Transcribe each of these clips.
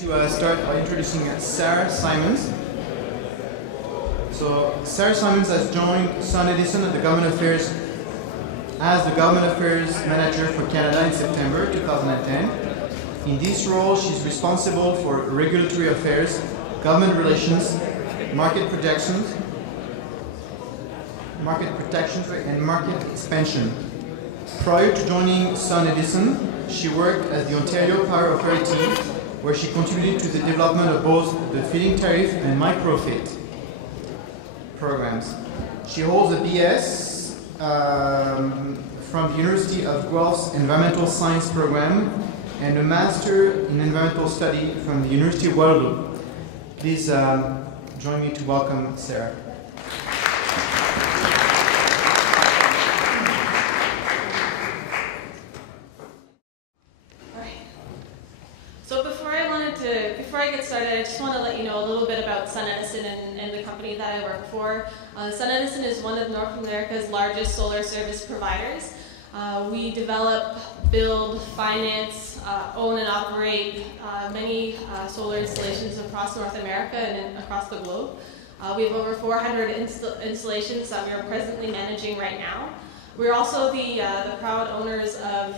to start by introducing Sarah Simmons. So Sarah Simmons has joined SunEdison at the Government Affairs as the Government Affairs Manager for Canada in September 2010. In this role, she's responsible for regulatory affairs, government relations, market protection, and market expansion. Prior to joining SunEdison, she worked at the Ontario Power Authority, where she contributed to the development of both the feed-in tariff and microfit programs. She holds a BS from the University of Guelph's Environmental Science program and a Master in Environmental Study from the University of Waterloo. Please join me to welcome Sarah. Before I get started, I just want to let you know a little bit about SunEdison and the company that I work for. SunEdison is one of North America's largest solar service providers. We develop, build, finance, own and operate many solar installations across North America and across the globe. We have over 400 installations that we are presently managing right now. We're also the proud owners of,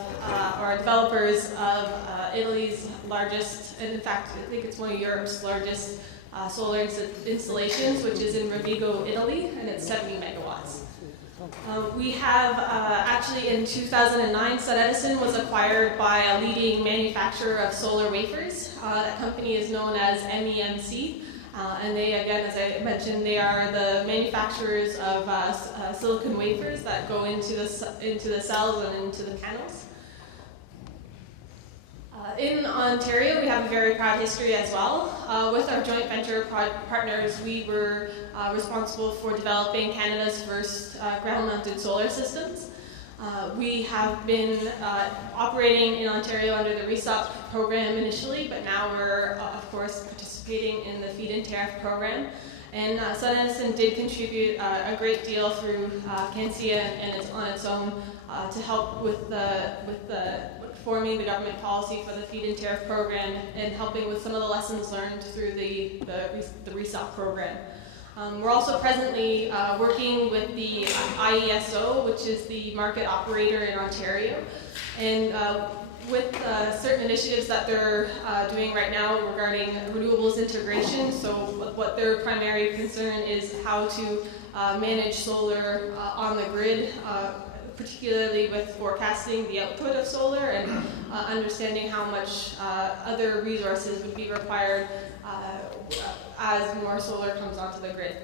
or developers of Italy's largest, and in fact, I think it's one of Europe's largest solar installations, which is in Rovigo, Italy, and it's 70 megawatts. We have, actually in 2009, SunEdison was acquired by a leading manufacturer of solar wafers. That company is known as MEMC. And they, again, as I mentioned, they are the manufacturers of silicon wafers that go into the cells and into the panels. In Ontario, we have a very proud history as well. With our joint venture partners, we were responsible for developing Canada's first ground-mounted solar systems. We have been operating in Ontario under the RESOP program initially, but now we're, of course, participating in the feed-in tariff program. And SunEdison did contribute a great deal through CANSIA and on its own to help with forming the government policy for the feed-in tariff program and helping with some of the lessons learned through the RESOP program. We're also presently working with the IESO, which is the market operator in Ontario, and with certain initiatives that they're doing right now regarding renewables integration. So what their primary concern is how to manage solar on the grid, particularly with forecasting the output of solar and understanding how much other resources would be required as more solar comes onto the grid.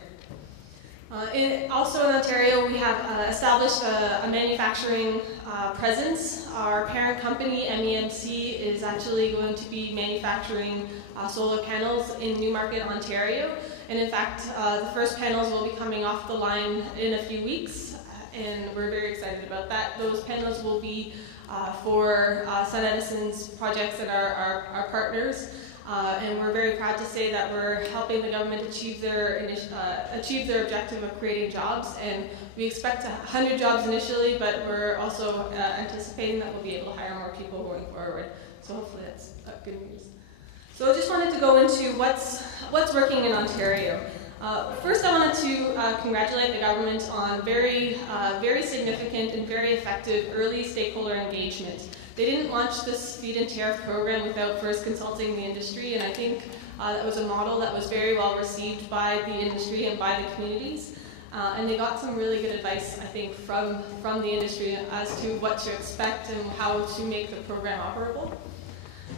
Also in Ontario, we have established a manufacturing presence. Our parent company, MEMC, is actually going to be manufacturing solar panels in Newmarket, Ontario. And in fact, the first panels will be coming off the line in a few weeks, and we're very excited about that. Those panels will be for SunEdison's projects and our partners. And we're very proud to say that we're helping the government achieve their objective of creating jobs. And we expect 100 jobs initially, but we're also anticipating that we'll be able to hire more people going forward. So hopefully that's good news. So I just wanted to go into what's working in Ontario. First, I wanted to congratulate the government on very significant and very effective early stakeholder engagement. They didn't launch this feed-in tariff program without first consulting the industry, and I think that was a model that was very well received by the industry and by the communities. And they got some really good advice, I think, from the industry as to what to expect and how to make the program operable.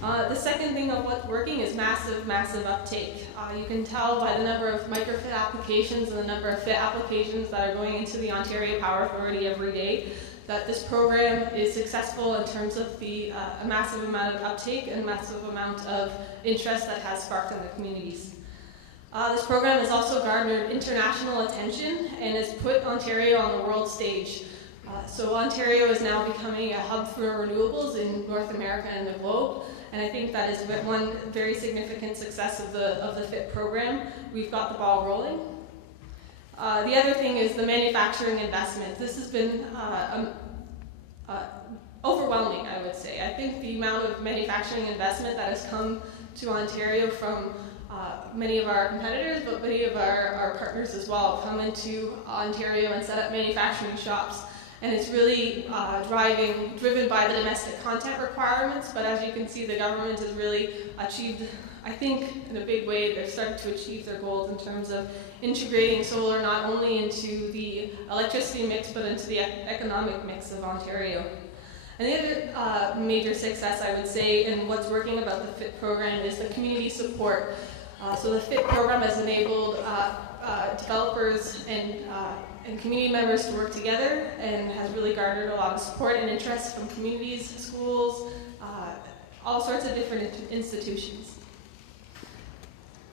The second thing of what's working is massive uptake. You can tell by the number of microfit applications and the number of fit applications that are going into the Ontario Power Authority every day that this program is successful in terms of the massive amount of uptake and massive amount of interest that has sparked in the communities. This program has also garnered international attention and has put Ontario on the world stage. So Ontario is now becoming a hub for renewables in North America and the globe, and I think that is one very significant success of the FIT program. We've got the ball rolling. The other thing is the manufacturing investment. This has been overwhelming, I would say. I think the amount of manufacturing investment that has come to Ontario from many of our competitors, but many of our partners as well, have come into Ontario and set up manufacturing shops. And it's really driven by the domestic content requirements, but as you can see, the government has really achieved, I think, in a big way, they've started to achieve their goals in terms of integrating solar not only into the electricity mix, but into the economic mix of Ontario. And the other major success, I would say, in what's working about the FIT program is the community support. So the FIT program has enabled developers and community members to work together and has really garnered a lot of support and interest from communities, schools, all sorts of different institutions.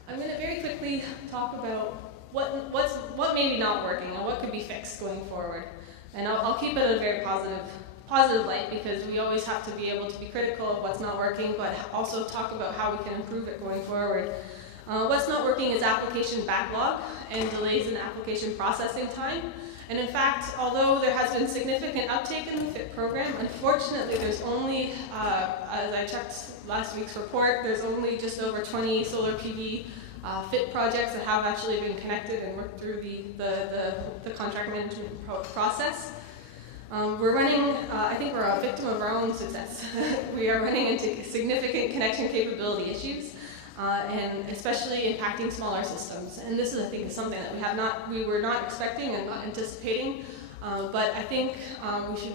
I'm going to very quickly talk about what may be not working and what could be fixed going forward. And I'll keep it in a very positive light, because we always have to be able to be critical of what's not working, but also talk about how we can improve it going forward. What's not working is application backlog and delays in application processing time. And in fact, although there has been significant uptake in the FIT program, unfortunately there's only, as I checked last week's report, there's only just over 20 solar PV FIT projects that have actually been connected and worked through the contract management process. We're running, I think we're a victim of our own success. We are running into significant connection capability issues. And especially impacting smaller systems. And this is, I think, something that we were not expecting and not anticipating. But I think we should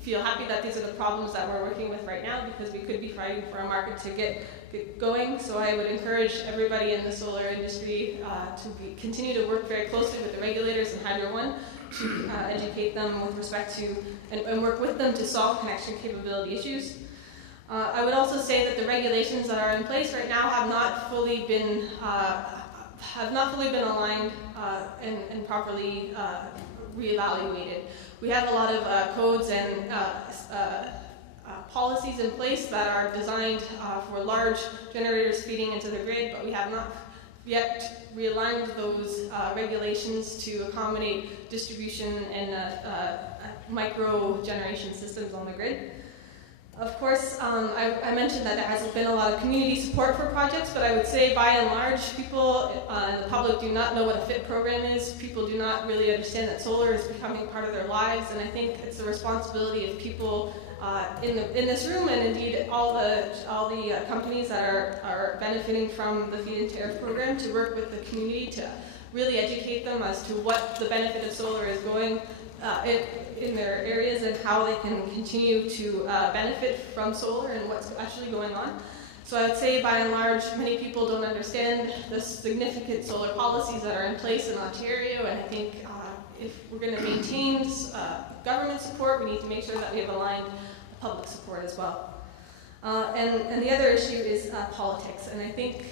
feel happy that these are the problems that we're working with right now, because we could be fighting for a market to get going. So I would encourage everybody in the solar industry to continue to work very closely with the regulators and Hydro One to educate them with respect to and work with them to solve connection capability issues. I would also say that the regulations that are in place right now have not fully been aligned and properly reevaluated. We have a lot of codes and policies in place that are designed for large generators feeding into the grid, but we have not yet realigned those regulations to accommodate distribution and micro generation systems on the grid. Of course, I mentioned that there hasn't been a lot of community support for projects, but I would say by and large, people and the public do not know what a FIT program is. People do not really understand that solar is becoming part of their lives, and I think it's the responsibility of people in this room, and indeed all the companies that are benefiting from the feed-in tariff program, to work with the community to really educate them as to what the benefit of solar is going in their areas and how they can continue to benefit from solar and what's actually going on. So I would say by and large, many people don't understand the significant solar policies that are in place in Ontario, and I think if we're going to maintain government support, we need to make sure that we have aligned public support as well. And the other issue is politics, and I think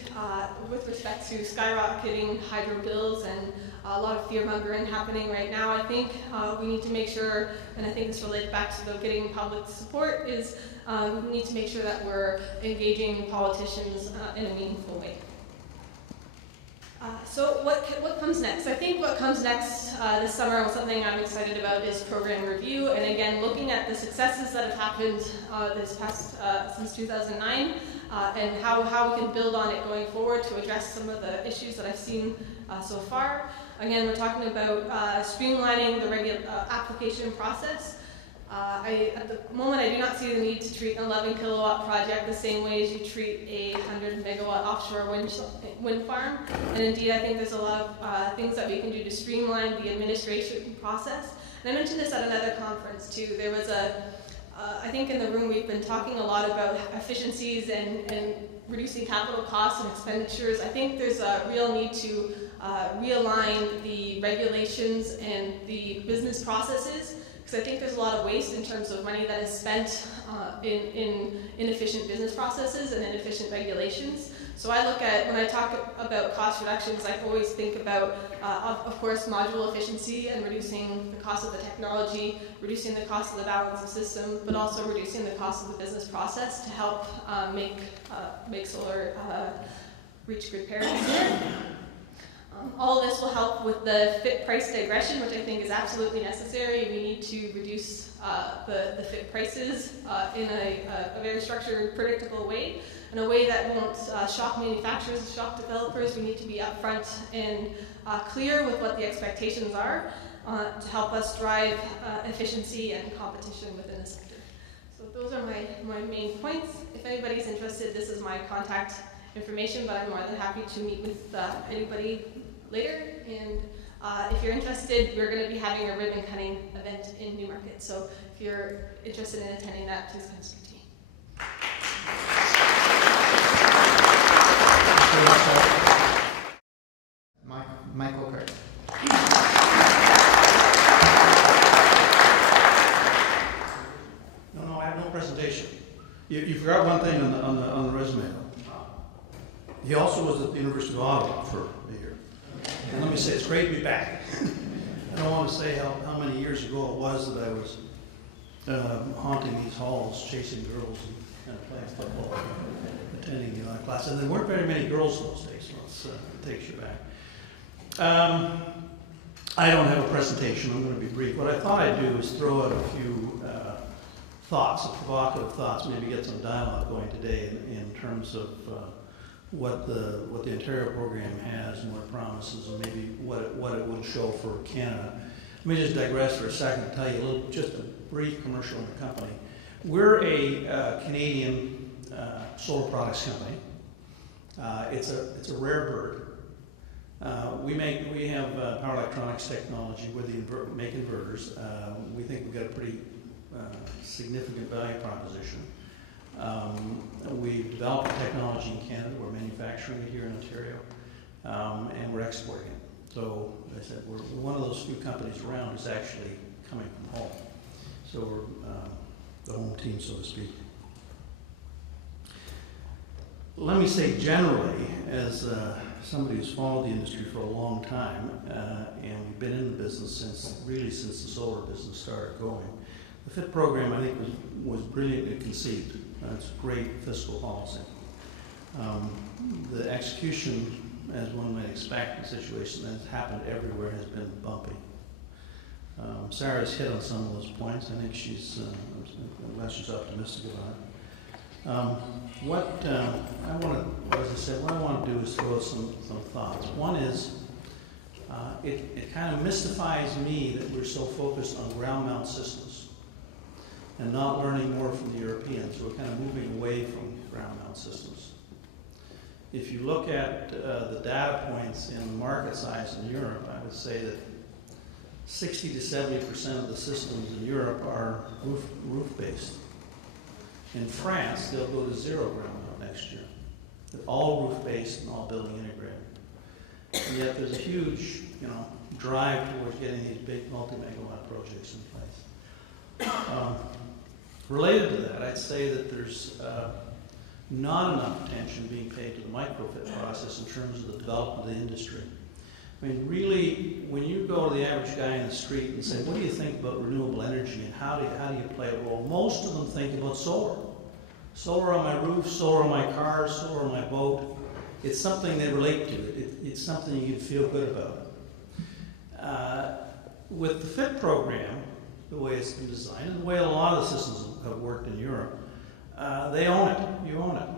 with respect to skyrocketing hydro bills and a lot of fear-mongering happening right now, I think we need to make sure, and I think this relates back to getting public support, is we need to make sure that we're engaging politicians in a meaningful way. So what comes next? I think what comes next this summer, and something I'm excited about, is program review, and again, looking at the successes that have happened this past since 2009, and how we can build on it going forward to address some of the issues that I've seen so far. Again, we're talking about streamlining the application process. At the moment, I do not see the need to treat an 11 kilowatt project the same way as you treat a 100 megawatt offshore wind farm. And indeed, I think there's a lot of things that we can do to streamline the administration process. And I mentioned this at another conference too. There was I think in the room we've been talking a lot about efficiencies and reducing capital costs and expenditures. I think there's a real need to realign the regulations and the business processes, because I think there's a lot of waste in terms of money that is spent in inefficient business processes and inefficient regulations. So I look at, when I talk about cost reductions, I always think about, of course, module efficiency and reducing the cost of the technology, reducing the cost of the balance of system, but also reducing the cost of the business process to help make solar reach grid parity. All of this will help with the fit price digression, which I think is absolutely necessary. We need to reduce the fit prices in a very structured, predictable way, in a way that won't shock manufacturers, shock developers. We need to be upfront and clear with what the expectations are to help us drive efficiency and competition within the sector. So those are my main points. If anybody's interested, this is my contact information, but I'm more than happy to meet with anybody later. And if you're interested, we're going to be having a ribbon cutting event in Newmarket. So if you're interested in attending that, please come speak to me. Michael Carten. No, I have no presentation. You forgot one thing on the resume. He also was at the University of Ottawa for a year. And let me say, it's great to be back. I don't want to say how many years ago it was that I was haunting these halls, chasing girls and playing football, attending the class. And there weren't very many girls those days, so it takes you back. I don't have a presentation. I'm going to be brief. What I thought I'd do is throw out a few thoughts, provocative thoughts, maybe get some dialogue going today in terms of what the Ontario program has and what it promises, and maybe what it will show for Canada. Let me just digress for a second and tell you just a brief commercial on the company. We're a Canadian solar products company. It's a rare bird. We have power electronics technology where they make inverters. We think we've got a pretty significant value proposition. We've developed technology in Canada. We're manufacturing it here in Ontario, and we're exporting it. So, as I said, we're one of those few companies around who's actually coming from home. So we're the home team, so to speak. Let me say generally, as somebody who's followed the industry for a long time, and we've been in the business since the solar business started going, the FIT program, I think, was brilliantly conceived. It's great fiscal policy. The execution, as one might expect in a situation that's happened everywhere, has been bumpy. Sarah's hit on some of those points. I think she's optimistic about it. What I want to do is throw some thoughts. One is, it kind of mystifies me that we're so focused on ground mount systems and not learning more from the Europeans. We're kind of moving away from ground mount systems. If you look at the data points in the market size in Europe, I would say that 60 to 70% of the systems in Europe are roof-based. In France, they'll go to zero ground mount next year. They're all roof-based and all building integrated. And yet there's a huge, drive towards getting these big multi-megawatt projects in place. Related to that, I'd say that there's not enough attention being paid to the microfit process in terms of the development of the industry. I mean, really, when you go to the average guy in the street and say, what do you think about renewable energy and how do you play a role? Most of them think about solar. Solar on my roof, solar on my car, solar on my boat. It's something they relate to. It's something you can feel good about. With the FIT program, the way it's been designed, and the way a lot of the systems have worked in Europe, they own it. You own it.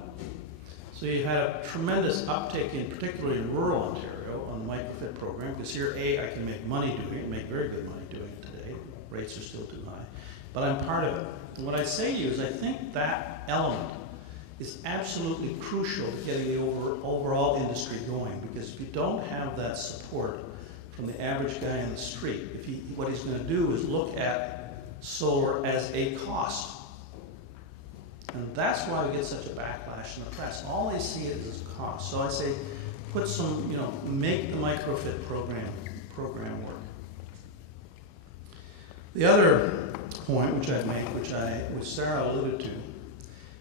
So you had a tremendous uptake, particularly in rural Ontario, on the microfit program, because here, I can make money doing it, make very good money doing it today. Rates are still too high. But I'm part of it. And what I say to you is I think that element is absolutely crucial to getting the overall industry going, because if you don't have that support from the average guy in the street, what he's going to do is look at solar as a cost. And that's why we get such a backlash in the press. All they see it as a cost. So I say, put some, make the microfit program work. The other point which I'd make, which Sarah alluded to,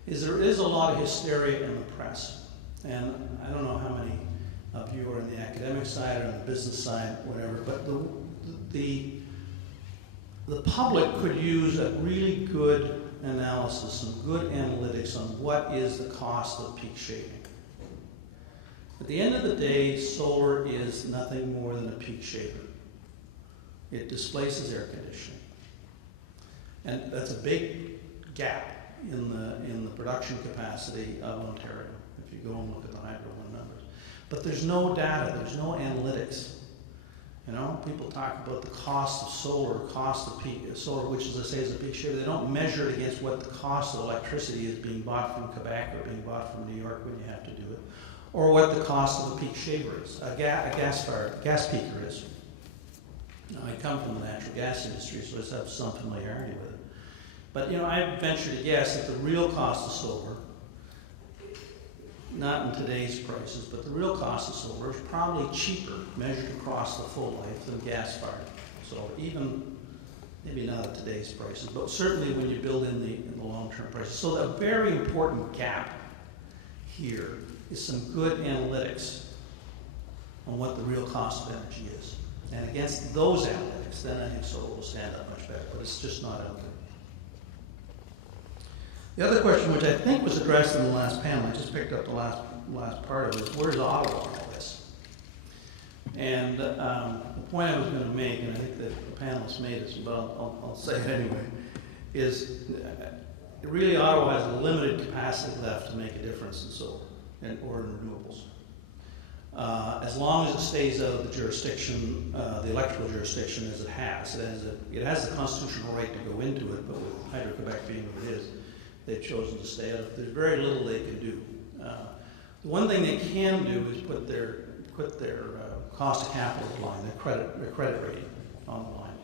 is there is a lot of hysteria in the press. And I don't know how many of you are on the academic side or on the business side, whatever, but the public could use a really good analysis, some good analytics on what is the cost of peak shaving. At the end of the day, solar is nothing more than a peak shaver. It displaces air conditioning. And that's a big gap in the production capacity of Ontario, if you go and look at the Hydro One numbers. But there's no data, there's no analytics. You know, people talk about the cost of solar, solar, which, as I say, is a peak shaver. They don't measure it against what the cost of electricity is being bought from Quebec or being bought from New York when you have to do it, or what the cost of a peak shaver is, a gas peaker is. Now, I come from the natural gas industry, so I have some familiarity with it. But, you know, I venture to guess that the real cost of solar, not in today's prices, but the real cost of solar is probably cheaper measured across the full life than gas-fired solar, even maybe not at today's prices, but certainly when you build in the long-term prices. So a very important gap here is some good analytics on what the real cost of energy is. And against those analytics, then I think solar will stand up much better, but it's just not out there. The other question, which I think was addressed in the last panel, I just picked up the last part of it, is where's Ottawa in all this? And the point I was going to make, and I think that the panelists made it, but I'll say it anyway, is really Ottawa has a limited capacity left to make a difference in solar or in renewables. As long as it stays out of the jurisdiction, the electrical jurisdiction as it has. It has the constitutional right to go into it, but with Hydro-Quebec being what it is, they've chosen to stay out of it. There's very little they can do. The one thing they can do is put their cost of capital line, their credit rating on the line.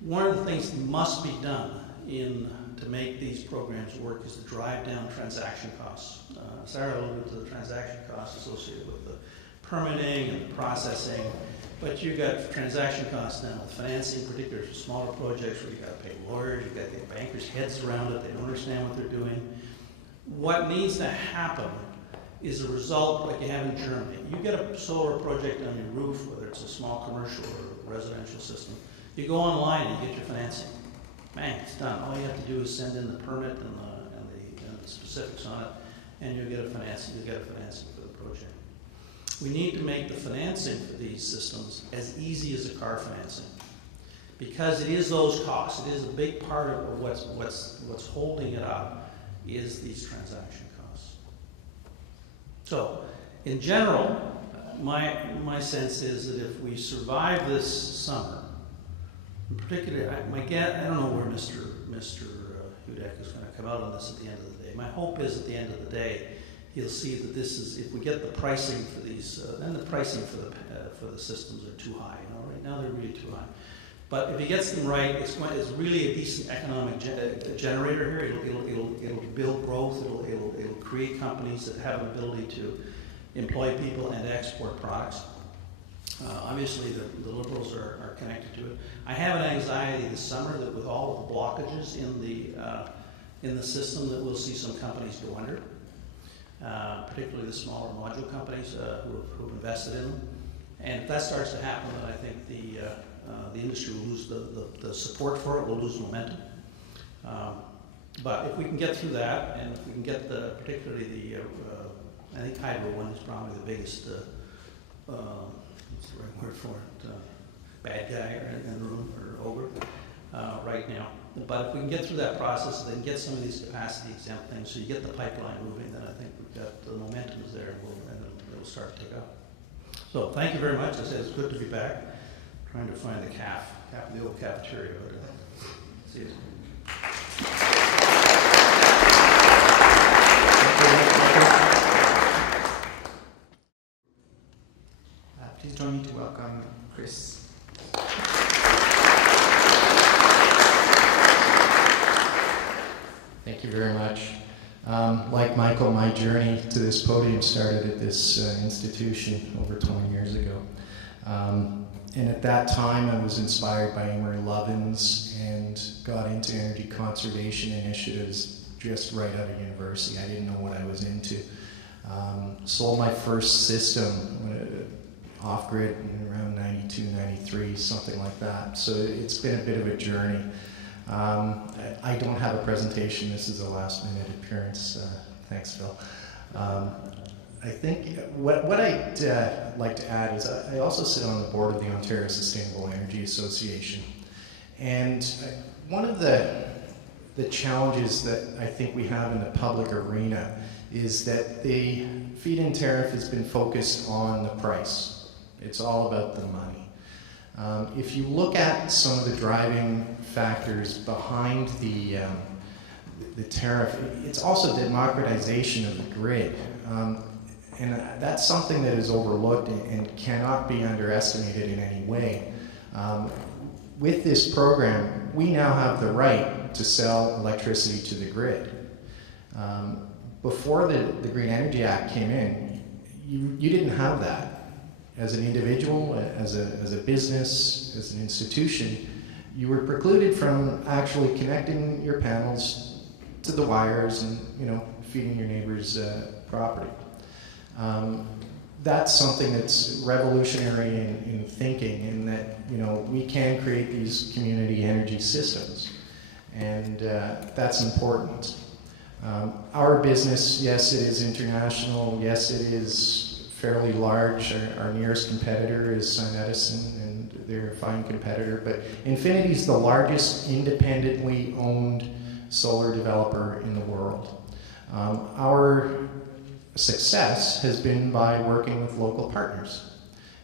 One of the things that must be done to make these programs work is to drive down transaction costs. Sarah alluded to the transaction costs associated with the permitting and the processing, but you've got transaction costs now with financing, particularly for smaller projects where you've got to pay lawyers, you've got to get bankers' heads around it, they don't understand what they're doing. What needs to happen is a result like you have in Germany. You get a solar project on your roof, whether it's a small commercial or residential system, you go online and you get your financing. Bang, it's done. All you have to do is send in the permit and the specifics on it, and you'll get a financing. You'll get a financing for the project. We need to make the financing for these systems as easy as a car financing, because it is those costs. It is a big part of what's holding it up is these transaction costs. So, in general, my sense is that if we survive this summer, in particular, I don't know where Mr. Hudek is going to come out on this at the end of the day. My hope is at the end of the day, he'll see that this is, if we get the pricing for these, then the pricing for the systems are too high. You know, right now they're really too high. But if he gets them right, it's really a decent economic generator here. It'll build growth. It'll create companies that have an ability to employ people and export products. Obviously, the Liberals are connected to it. I have an anxiety this summer that with all of the blockages in the system, that we'll see some companies go under, particularly the smaller module companies who've invested in them. And if that starts to happen, then I think the industry will lose the support for it, will lose momentum. But if we can get through that, and if we can get particularly I think Hydro One is probably the biggest. What's the right word for it? Bad guy in the room, or ogre, right now. But if we can get through that process and then get some of these capacity exempt things, so you get the pipeline moving, then I think we've got the momentum is there, and it'll start to take off. So thank you very much. I said it's good to be back. Trying to find the old cafeteria, but see you. Please join me to welcome Chris. Thank you very much. Like Michael, my journey to this podium started at this institution over 20 years ago. And at that time, I was inspired by Amory Lovins and got into energy conservation initiatives just right out of university. I didn't know what I was into. Sold my first system off-grid in around 92, 93, something like that. So it's been a bit of a journey. I don't have a presentation. This is a last-minute appearance. Thanks, Phil. I think what I'd like to add is I also sit on the board of the Ontario Sustainable Energy Association. And one of the challenges that I think we have in the public arena is that the feed-in tariff has been focused on the price. It's all about the money. If you look at some of the driving factors behind the tariff, it's also democratization of the grid. And that's something that is overlooked and cannot be underestimated in any way. With this program, we now have the right to sell electricity to the grid. Before the Green Energy Act came in, you didn't have that. As an individual, as a business, as an institution, you were precluded from actually connecting your panels to the wires and feeding your neighbor's property. That's something that's revolutionary in thinking, in that we can create these community energy systems, and that's important. Our business, yes, it is international. Yes, it is fairly large. Our nearest competitor is SunEdison, and they're a fine competitor. But EnFinity is the largest independently owned solar developer in the world. Our success has been by working with local partners.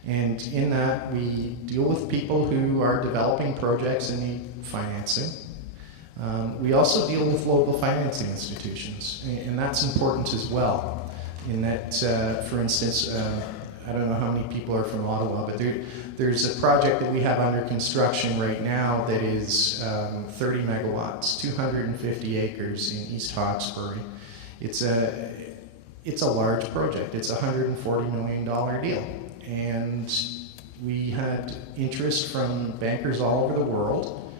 And in that, we deal with people who are developing projects and need financing. We also deal with local financing institutions, and that's important as well. In that, for instance, I don't know how many people are from Ottawa, but there's a project that we have under construction right now that is 30 megawatts, 250 acres in East Hawkesbury. It's a large project. It's a $140 million deal. And we had interest from bankers all over the world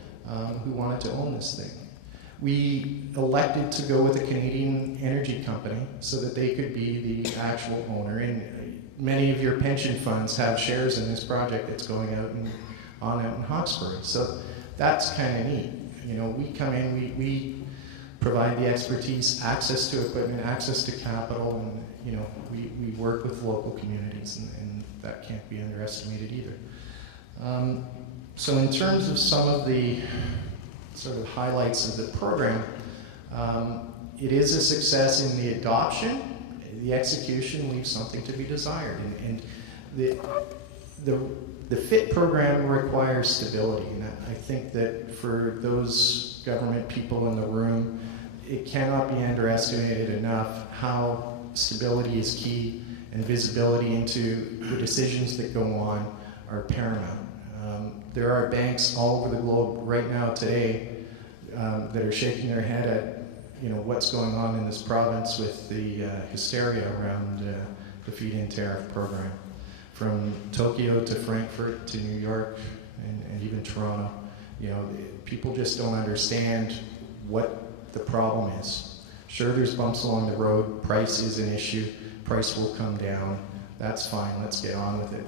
who wanted to own this thing. We elected to go with a Canadian energy company so that they could be the actual owner. And many of your pension funds have shares in this project that's going out in Hawkesbury. So that's kind of neat. We come in, we provide the expertise, access to equipment, access to capital, and we work with local communities, and that can't be underestimated either. So in terms of some of the sort of highlights of the program, it is a success in the adoption. The execution leaves something to be desired, and the FIT program requires stability, and I think that for those government people in the room, it cannot be underestimated enough how stability is key, and visibility into the decisions that go on are paramount. There are banks all over the globe right now today that are shaking their head at what's going on in this province with the hysteria around the feed-in tariff program. From Tokyo to Frankfurt to New York and even Toronto, people just don't understand what the problem is. Sure, there's bumps along the road. Price is an issue. Price will come down. That's fine. Let's get on with it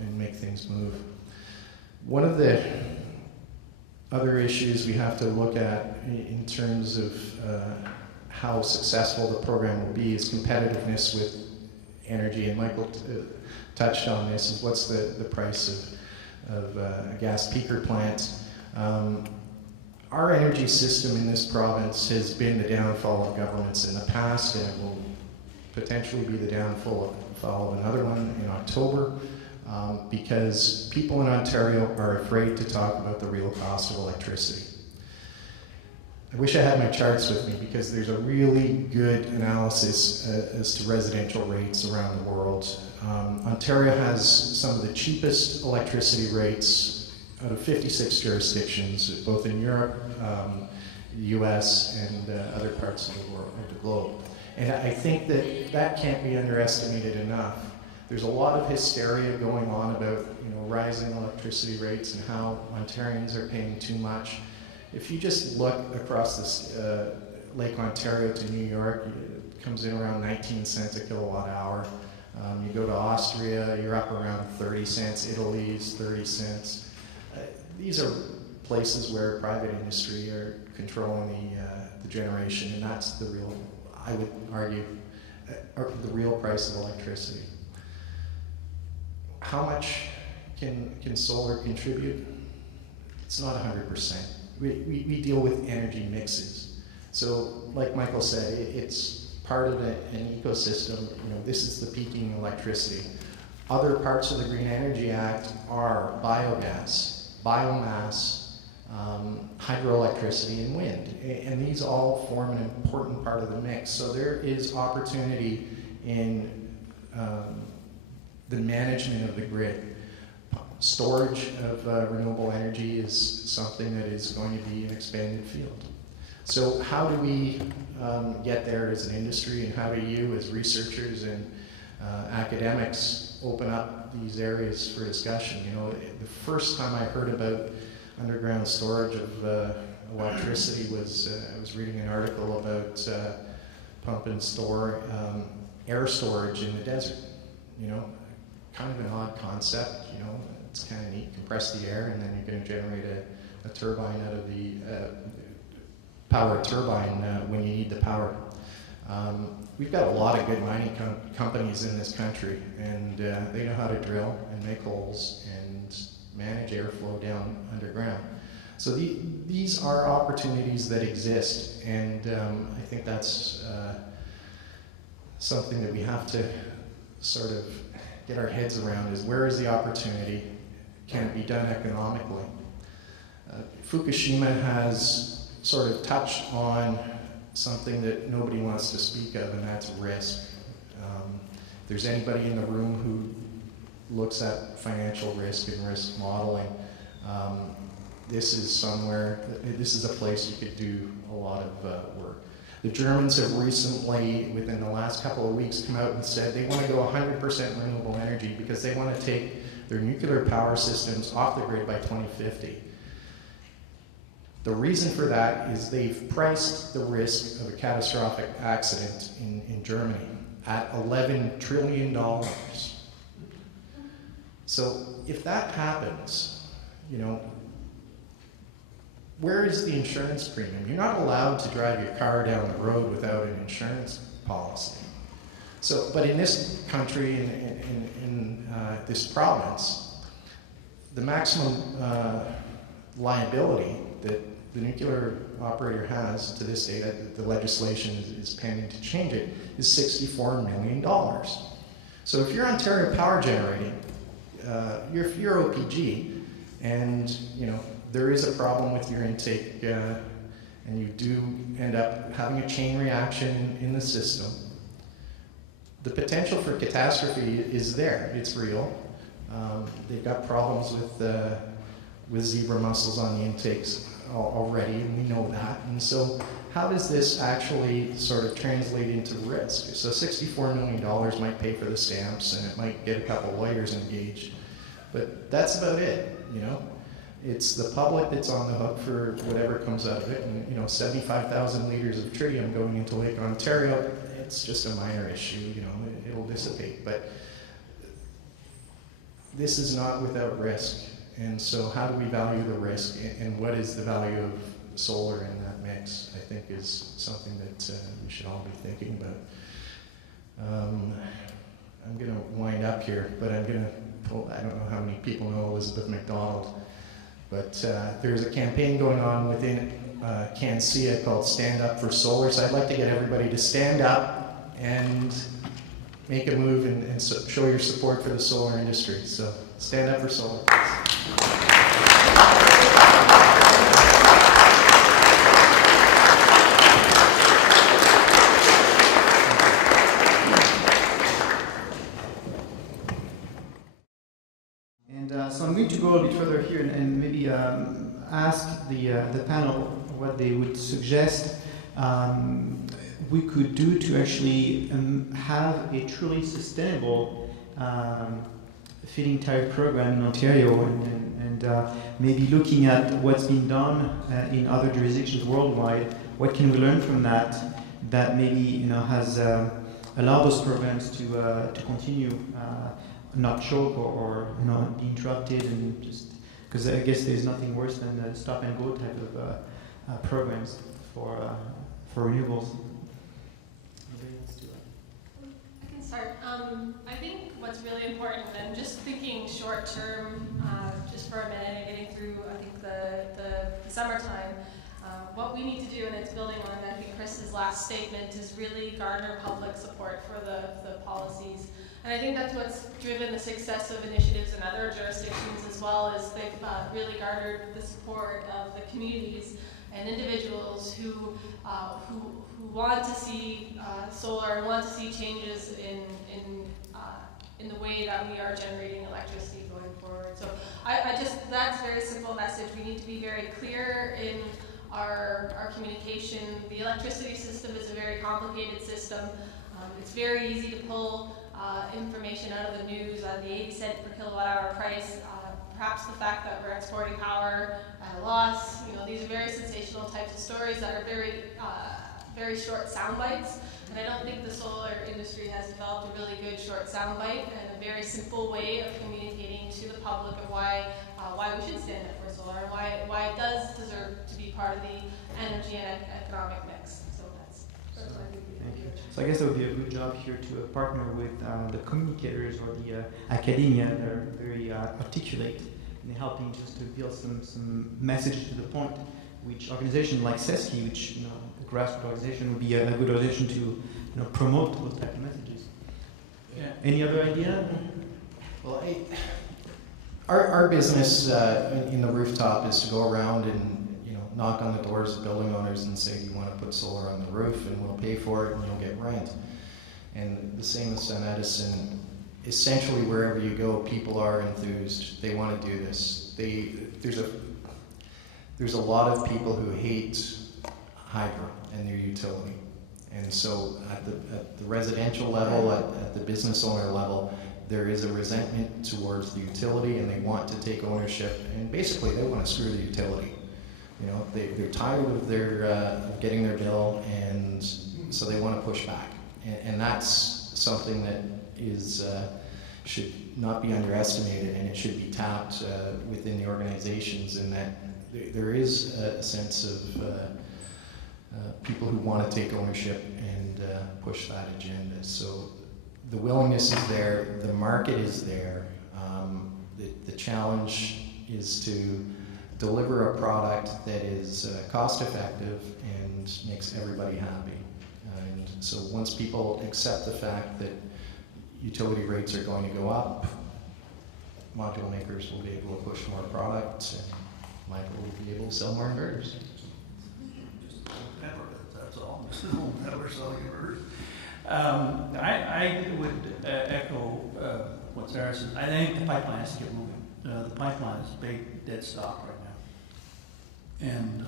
and make things move. One of the other issues we have to look at in terms of how successful the program will be is competitiveness with energy, and Michael touched on this, is what's the price of a gas peaker plant. Our energy system in this province has been the downfall of governments in the past, and it will potentially be the downfall of another one in October, because people in Ontario are afraid to talk about the real cost of electricity. I wish I had my charts with me, because there's a really good analysis as to residential rates around the world. Ontario has some of the cheapest electricity rates out of 56 jurisdictions, both in Europe, the US, and other parts of the world, of the globe. And I think that can't be underestimated enough. There's a lot of hysteria going on about rising electricity rates and how Ontarians are paying too much. If you just look across this Lake Ontario to New York, it comes in around 19 cents a kilowatt hour. You go to Austria, you're up around 30 cents. Italy's 30 cents. These are places where private industry are controlling the generation, and that's the real, I would argue, or the real price of electricity. How much can solar contribute? It's not 100%. We deal with energy mixes. So like Michael said, it's part of an ecosystem. You know, this is the peaking electricity. Other parts of the Green Energy Act are biogas, biomass, hydroelectricity, and wind. And these all form an important part of the mix. So there is opportunity in the management of the grid. Storage of renewable energy is something that is going to be an expanded field. So how do we get there as an industry, and how do you as researchers and academics open up these areas for discussion? You know, the first time I heard about underground storage of electricity was I was reading an article about pump and store air storage in the desert. You know, kind of an odd concept. You know, it's kind of neat. Compress the air, and then you're going to generate a turbine out of the power turbine when you need the power. We've got a lot of good mining companies in this country, and they know how to drill and make holes and manage airflow down underground. So these are opportunities that exist, and I think that's something that we have to sort of get our heads around, is where is the opportunity? Can it be done economically? Fukushima has sort of touched on something that nobody wants to speak of, and that's risk. If there's anybody in the room who looks at financial risk and risk modeling, this is a place you could do a lot of work. The Germans have recently, within the last couple of weeks, come out and said they want to go 100% renewable energy because they want to take their nuclear power systems off the grid by 2050. The reason for that is they've priced the risk of a catastrophic accident in Germany at $11 trillion. So if that happens, you know, where is the insurance premium? You're not allowed to drive your car down the road without an insurance policy. So, but in this country, in this province, the maximum liability that the nuclear operator has to this day, that the legislation is pending to change it, is $64 million. So if you're Ontario Power Generating, you're OPG, and you know there is a problem with your intake, and you do end up having a chain reaction in the system. The potential for catastrophe is there; it's real. They've got problems with zebra mussels on the intakes already, and we know that. And so, how does this actually sort of translate into risk? So, $64 million might pay for the stamps, and it might get a couple lawyers engaged, but that's about it. You know, it's the public that's on the hook for whatever comes out of it. And you know, 75,000 liters of tritium going into Lake Ontario, it's just a minor issue. You know, it'll dissipate, but this is not without risk. And so how do we value the risk, and what is the value of solar in that mix, I think is something that we should all be thinking about. I'm going to wind up here, but I'm going to pull, I don't know how many people know Elizabeth McDonald, but there's a campaign going on within CanSIA called Stand Up for Solar, so I'd like to get everybody to stand up and make a move and show your support for the solar industry. So stand up for solar, please. So I'm going to go a bit further here and maybe ask the panel what they would suggest we could do to actually have a truly sustainable feed-in tariff program in Ontario, and maybe looking at what's been done in other jurisdictions worldwide. What can we learn from that maybe has allowed those programs to continue, not choke or be interrupted, and just because I guess there's nothing worse than the stop and go type of programs for renewables. Anybody else do that? start. I think what's really important, and just thinking short term, just for a minute, and getting through, I think, the summertime, what we need to do, and it's building on, I think, Chris's last statement, is really garner public support for the policies. And I think that's what's driven the success of initiatives in other jurisdictions as well, is they've really garnered the support of the communities and individuals who want to see solar and want to see changes in the way that we are generating electricity going forward. So that's a very simple message. We need to be very clear in our communication. The electricity system is a very complicated system. It's very easy to pull information out of the news on the 80 cent per kilowatt hour price. Perhaps the fact that we're exporting power at a loss. These are very sensational types of stories that are very short sound bites. And I don't think the solar industry has developed a really good short sound bite and a very simple way of communicating to the public of why we should stand up for solar and why it does deserve to be part of the energy and economic mix. So that's what I think. Thank you. So I guess it would be a good job here to partner with the communicators or the academia that are very articulate in helping just to build some message to the point, which organization like SESCI, which a grassroots organization, would be a good organization to promote those type of messages. Yeah. Any other idea? Well, our business in the rooftop is to go around and knock on the doors of building owners and say, you want to put solar on the roof, and we'll pay for it, and you'll get rent. And the same with SunEdison. Essentially, wherever you go, people are enthused. They want to do this. There's a lot of people who hate hydro and their utility. And so at the residential level, at the business owner level, there is a resentment towards the utility, and they want to take ownership, and basically they want to screw the utility. They're tired of of getting their bill, and so they want to push back. And that's something that should not be underestimated, and it should be tapped within the organizations, in that there is a sense of people who want to take ownership and push that agenda. So the willingness is there, the market is there. The challenge is to deliver a product that is cost effective and makes everybody happy. And so once people accept the fact that utility rates are going to go up, module makers will be able to push more products, and Michael will be able to sell more inverters. That's all. Never selling inverters. I would echo what Sarah said. I think the pipeline has to get moving. The pipeline is big dead stop right now, and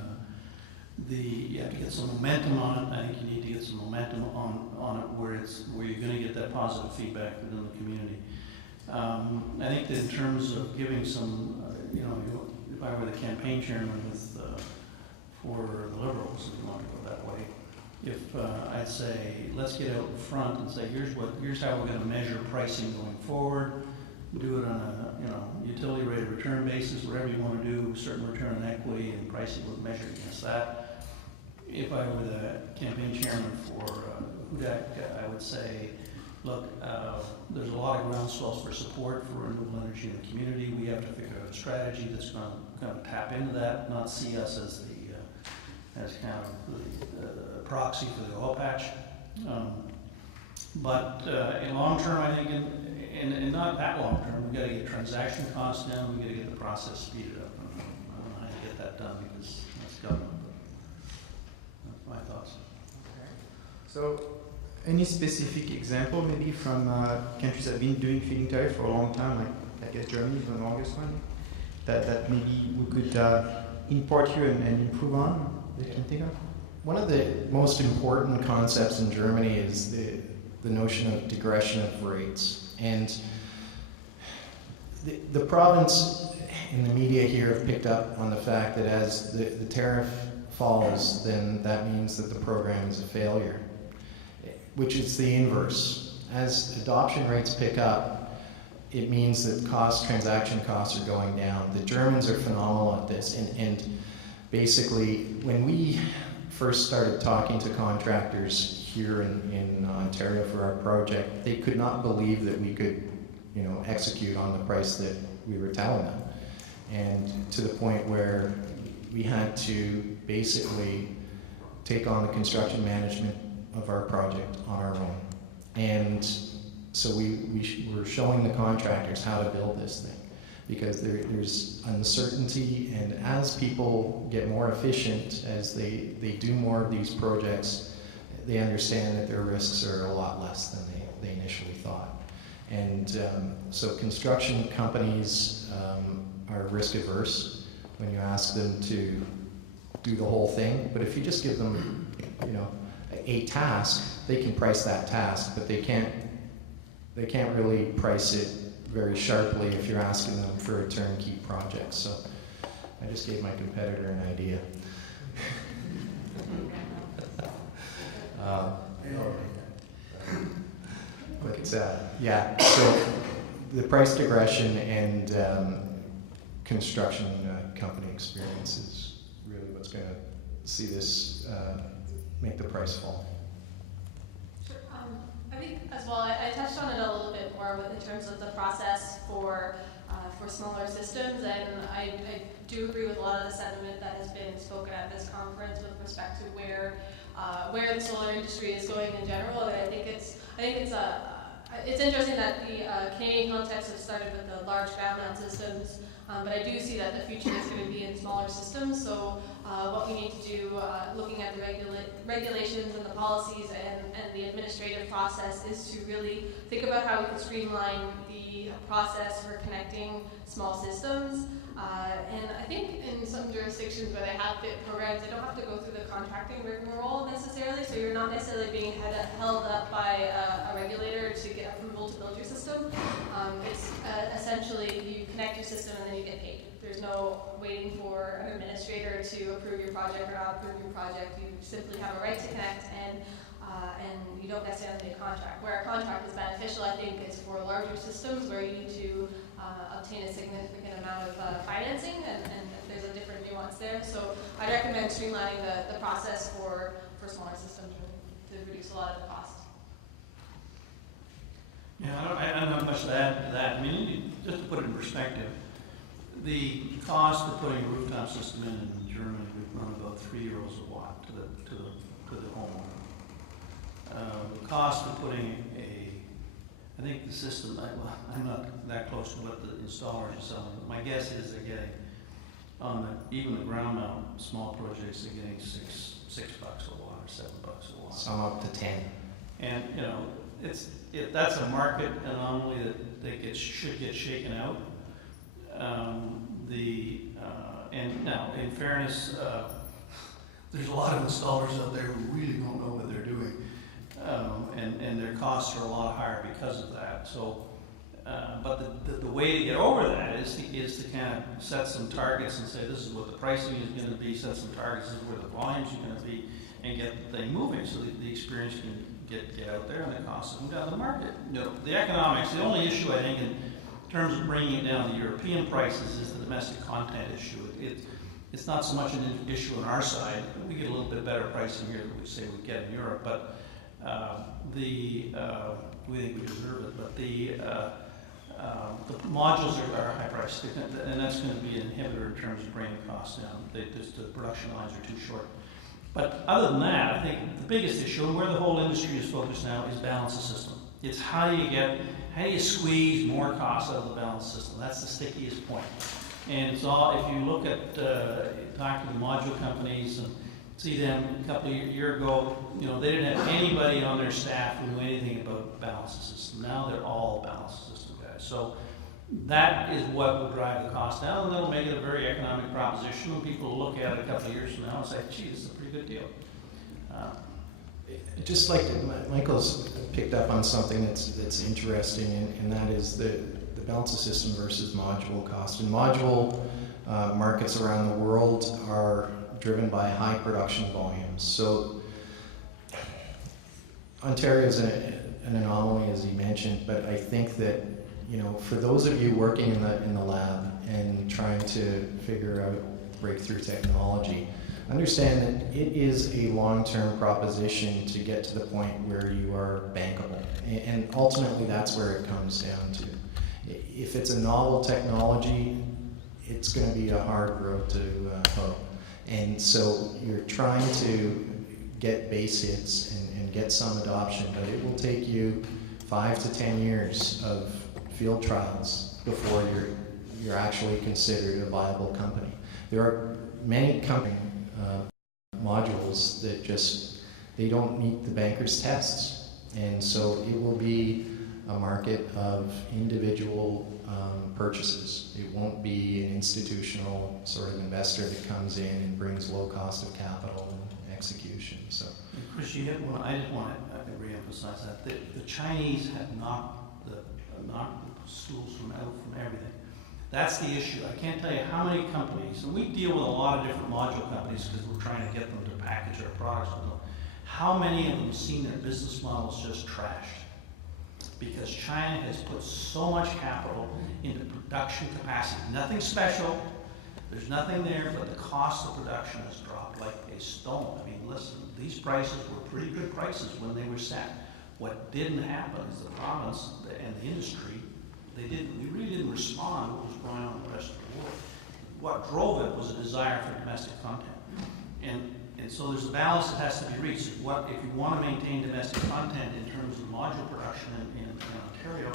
you have to get some momentum on it. I think you need to get some momentum on it where you're going to get that positive feedback within the community. I think that in terms of giving some, if I were the campaign chairman for the Liberals, if you want to go that way, I'd say, let's get out in front and say, here's how we're going to measure pricing going forward. Do it on a utility rate of return basis, whatever you want to do, certain return on equity, and pricing was measured against that. If I were the campaign chairman for HUDAC, I would say, look, there's a lot of groundswells for support for renewable energy in the community. We have to figure out a strategy that's going to kind of tap into that, not see us as kind of the proxy for the oil patch. But in long term, I think, and not that long term, we've got to get transaction costs down, we've got to get the process speeded up. I don't know how to get that done, because that's government, but that's my thoughts. Okay. So, any specific example maybe from countries that have been doing feed-in tariff for a long time, like I guess Germany is the longest one, that maybe we could import here and improve on, that you can think of? One of the most important concepts in Germany is the notion of degression of rates. And the province in the media here have picked up on the fact that as the tariff falls, then that means that the program is a failure, which is the inverse. As adoption rates pick up, it means that transaction costs are going down. The Germans are phenomenal at this, and basically when we first started talking to contractors here in Ontario for our project, they could not believe that we could, execute on the price that we were telling them. And to the point where we had to basically take on the construction management of our project on our own. And so we were showing the contractors how to build this thing, because there's uncertainty, and as people get more efficient, as they do more of these projects, they understand that their risks are a lot less than they initially thought. And so construction companies are risk averse when you ask them to do the whole thing, but if you just give them, a task, they can price that task, but they can't really price it very sharply if you're asking them for a turnkey project. So I just gave my competitor an idea. So the price digression and construction company experience is really what's going to see this make the price fall. Sure. I think as well, I touched on it a little bit more in terms of the process for smaller systems, and I do agree with a lot of the sentiment that has been spoken at this conference with respect to where the solar industry is going in general. And I think it's interesting that the Canadian context has started with the large ground mount systems, but I do see that the future is going to be in smaller systems. So what we need to do, looking at the regulations and the policies and the administrative process, is to really think about how we can streamline the process for connecting small systems. And I think in some jurisdictions where they have FIT programs, they don't have to go through the contracting rigmarole necessarily, so you're not necessarily being held up by a regulator to get approval to build your system. It's essentially you connect your system and then you get paid. There's no waiting for an administrator to approve your project or not approve your project. You simply have a right to connect, and you don't necessarily need a contract. Where a contract is beneficial, I think, is for larger systems where you need to obtain a significant amount of financing, and there's a different nuance there. So I'd recommend streamlining the process for smaller systems to reduce a lot of the cost. Yeah, I don't have much to add to that. I mean, just to put it in perspective, the cost of putting a rooftop system in Germany would run about €3 a watt to the homeowner. The cost of putting I think the system, I'm not that close to what the installers are selling, but my guess is they're getting, even the ground mount small projects, they're getting $6 a watt or $7 a watt. Some up to 10. And that's a market anomaly that should get shaken out. And now, in fairness, there's a lot of installers out there who really don't know what they're doing. And their costs are a lot higher because of that. So, but the way to get over that is to kind of set some targets and say this is what the pricing is going to be. Set some targets, this is where the volumes are going to be, and get the thing moving so that the experience can get out there and the costs can go down the market. The economics. The only issue I think in terms of bringing it down to European prices is the domestic content issue. It's not so much an issue on our side. We get a little bit better pricing here than we say we get in Europe, but we think we deserve it. But the modules are high priced, and that's going to be an inhibitor in terms of bringing the costs down. The production lines are too short. But other than that, I think the biggest issue, and where the whole industry is focused now, is balance the system. It's how do you squeeze more costs out of the balance system? That's the stickiest point. And it's all, if you look at, talk to the module companies and see them a couple of years ago, they didn't have anybody on their staff who knew anything about balance the system. Now they're all balance system guys. So that is what will drive the cost down, and that'll make it a very economic proposition. When people look at it a couple of years from now and say, gee, this is a pretty good deal. Just like Michael's picked up on something that's interesting, and that is the balance of system versus module cost. And module markets around the world are driven by high production volumes. So Ontario is an anomaly, as he mentioned, but I think that for those of you working in the lab and trying to figure out breakthrough technology, understand that it is a long-term proposition to get to the point where you are bankable. And ultimately, that's where it comes down to. If it's a novel technology, it's going to be a hard road to hoe. And so you're trying to get base hits and get some adoption, but it will take you 5 to 10 years of field trials before you're actually considered a viable company. There are many company modules that they don't meet the banker's tests, and so it will be a market of individual purchases. It won't be an institutional sort of investor that comes in and brings low cost of capital and execution. So, Chris, you hit one. I just want to re-emphasize that the Chinese have knocked the schools out from everything. That's the issue. I can't tell you how many companies, and we deal with a lot of different module companies because we're trying to get them to package our products with them. How many of them have seen their business models just trashed? Because China has put so much capital into production capacity. Nothing special, there's nothing there, but the cost of production has dropped like a stone. I mean, listen, these prices were pretty good prices when they were set. What didn't happen is the province and the industry, we really didn't respond to what was going on in the rest of the world. What drove it was a desire for domestic content. And so there's a balance that has to be reached. If you want to maintain domestic content in terms of module production in Ontario,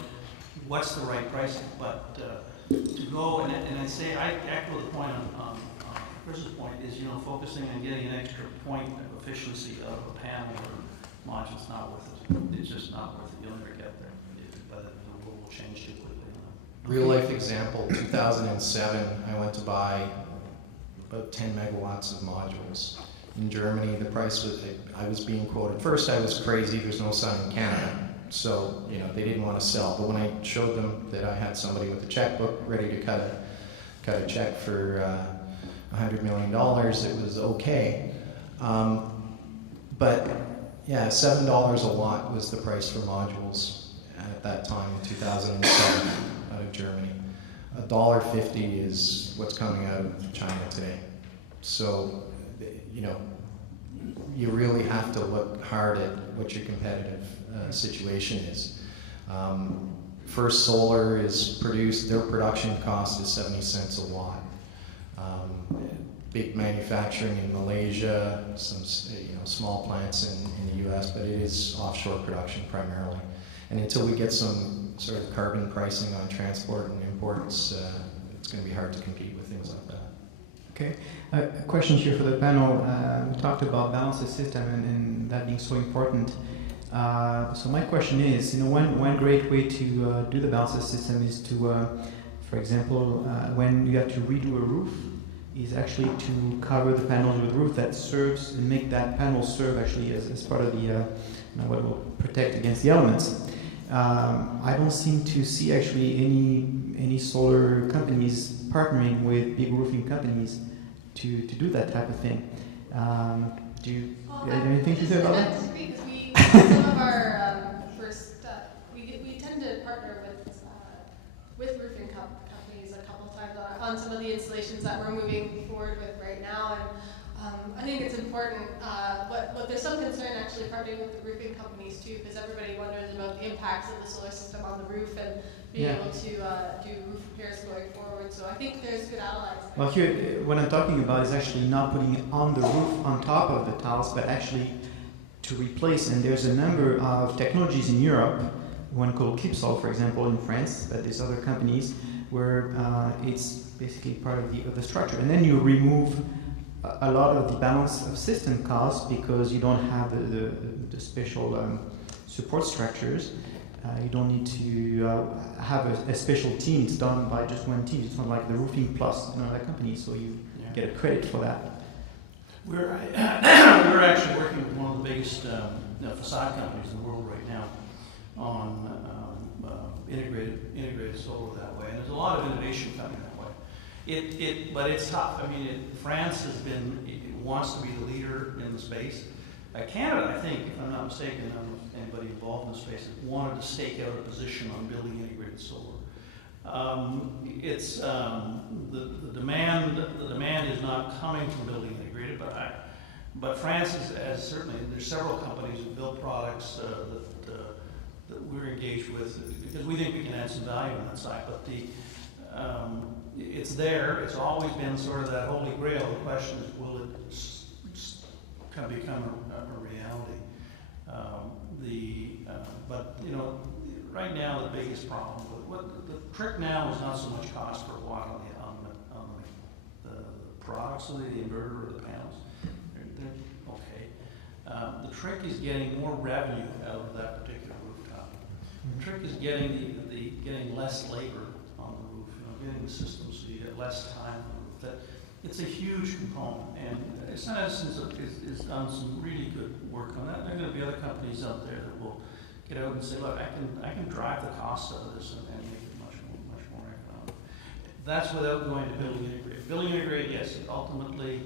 what's the right pricing? But to go, and I say, I echo the point on Chris's point, is, focusing on getting an extra point of efficiency of a panel or module is not worth it. It's just not worth it. You'll never get there. But the world will change too quickly. real life example, 2007, I went to buy about 10 megawatts of modules. In Germany, the price was, I was being quoted. First, I was crazy, there's no sun in Canada. So, they didn't want to sell. But when I showed them that I had somebody with a checkbook ready to cut a check for $100 million, it was okay. But yeah, $7 a watt was the price for modules at that time in 2007 out of Germany. $1.50 is what's coming out of China today. So, you really have to look hard at what your competitive situation is. First Solar is produced, their production cost is 70 cents a watt. Big manufacturing in Malaysia, some small plants in the US, but it is offshore production primarily. And until we get some sort of carbon pricing on transport and imports, it's going to be hard to compete with things like that. Okay. A question here for the panel. We talked about balance of system and that being so important. So my question is, one great way to do the balance of system is to, for example, when you have to redo a roof, is actually to cover the panels with roof that serves and make that panel serve actually as part of the what will protect against the elements. I don't seem to see actually any solar companies partnering with big roofing companies to do that type of thing. Do you have anything to say about that? Because some of our we tend to partner with roofing companies a couple of times on some of the installations that we're moving forward with right now, and I think it's important. But there's some concern actually partnering with the roofing companies too, because everybody wonders about the impacts of the solar system on the roof and being able to do roof repairs going forward. So I think there's good allies. Well, here, what I'm talking about is actually not putting it on the roof on top of the tiles, but actually to replace. And there's a number of technologies in Europe, one called Clipsol, for example, in France, but there's other companies where it's basically part of the structure. And then you remove a lot of the balance of system costs because you don't have the special support structures. You don't need to have a special team. It's done by just one team. It's not like the Roofing Plus another company, so you get a credit for that. We're actually working with one of the biggest facade companies in the world right now on integrated solar that way, and there's a lot of innovation coming that way. But it's tough. I mean, France wants to be the leader in the space. Canada, I think, if I'm not mistaken, I don't know if anybody involved in the space, wanted to stake out a position on building integrated solar. It's the demand. The demand is not coming from building integrated, but France has certainly. There's several companies who build products that we're engaged with because we think we can add some value on that side. But it's there. It's always been sort of that holy grail. The question is, will it kind of become a reality? But you know, right now the biggest problem, the trick now is not so much cost per watt on the products, so the inverter or the panels. They're okay. The trick is getting more revenue out of that particular rooftop. The trick is getting less labor on the roof. You know, getting the system so you get less time on the roof. It's a huge component, and SunEdison has done some really good work on that. There are going to be other companies out there that will get out and say, look, I can drive the cost out of this and make it much more economic. That's without going to building integrated. Building integrated, yes, ultimately,